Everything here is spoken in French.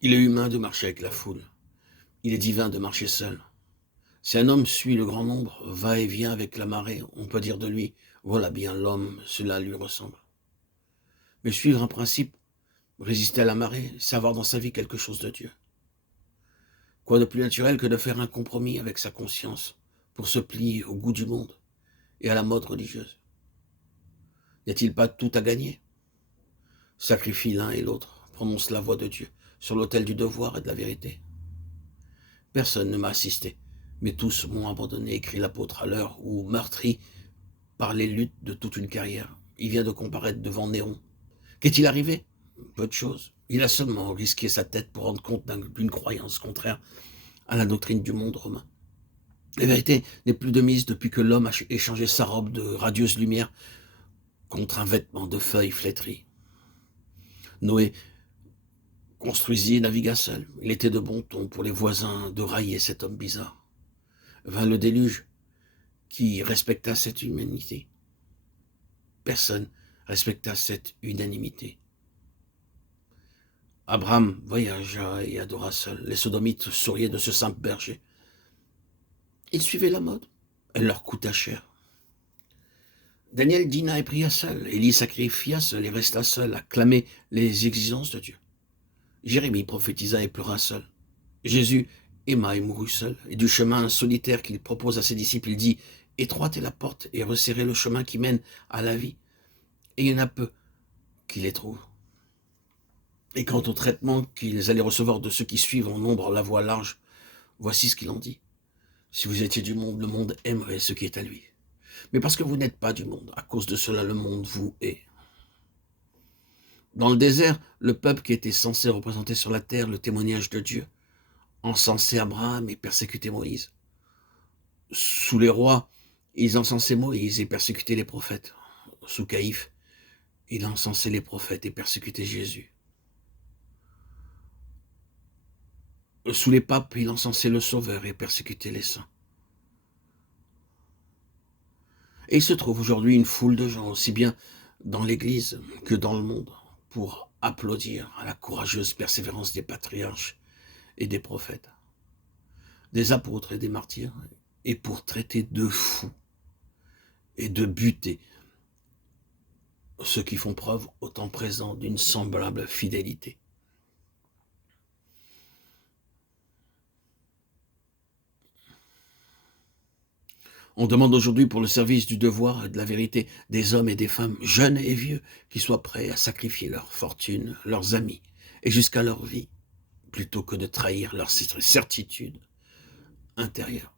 Il est humain de marcher avec la foule. Il est divin de marcher seul. Si un homme suit le grand nombre, va et vient avec la marée, on peut dire de lui, voilà bien l'homme, cela lui ressemble. Mais suivre un principe, résister à la marée, c'est avoir dans sa vie quelque chose de Dieu. Quoi de plus naturel que de faire un compromis avec sa conscience pour se plier au goût du monde et à la mode religieuse? N'y a-t-il pas tout à gagner? Sacrifie l'un et l'autre, prononce la voix de Dieu sur l'autel du devoir et de la vérité. Personne ne m'a assisté, mais tous m'ont abandonné, écrit l'apôtre à l'heure où, meurtri par les luttes de toute une carrière, il vient de comparaître devant Néron. Qu'est-il arrivé? Peu de choses. Il a seulement risqué sa tête pour rendre compte d'une croyance contraire à la doctrine du monde romain. La vérité n'est plus de mise depuis que l'homme a échangé sa robe de radieuse lumière contre un vêtement de feuilles flétries. Noé construisit et navigua seul. Il était de bon ton pour les voisins de railler cet homme bizarre. Vint le déluge qui respecta cette humanité. Personne respecta cette unanimité. Abraham voyagea et adora seul. Les sodomites souriaient de ce simple berger. Ils suivaient la mode. Elle leur coûta cher. Daniel dîna et pria seul. Élie sacrifia seul et resta seul à clamer les exigences de Dieu. Jérémie prophétisa et pleura seul. Jésus aima et mourut seul. Et du chemin solitaire qu'il propose à ses disciples, il dit « Étroite est la porte et resserrez le chemin qui mène à la vie. Et il y en a peu qui les trouvent. » Et quant au traitement qu'ils allaient recevoir de ceux qui suivent en nombre la voie large, voici ce qu'il en dit. Si vous étiez du monde, le monde aimerait ce qui est à lui. Mais parce que vous n'êtes pas du monde, à cause de cela, le monde vous hait. Dans le désert, le peuple qui était censé représenter sur la terre le témoignage de Dieu, encensait Abraham et persécutait Moïse. Sous les rois, ils encensaient Moïse et persécutaient les prophètes. Sous Caïphe, il encensait les prophètes et persécutait Jésus. Sous les papes, il encensait le Sauveur et persécutait les saints. Et il se trouve aujourd'hui une foule de gens, aussi bien dans l'Église que dans le monde, pour applaudir à la courageuse persévérance des patriarches et des prophètes, des apôtres et des martyrs, et pour traiter de fous et de buter ceux qui font preuve au temps présent d'une semblable fidélité. On demande aujourd'hui pour le service du devoir et de la vérité des hommes et des femmes, jeunes et vieux, qui soient prêts à sacrifier leur fortune, leurs amis et jusqu'à leur vie, plutôt que de trahir leur certitude intérieure.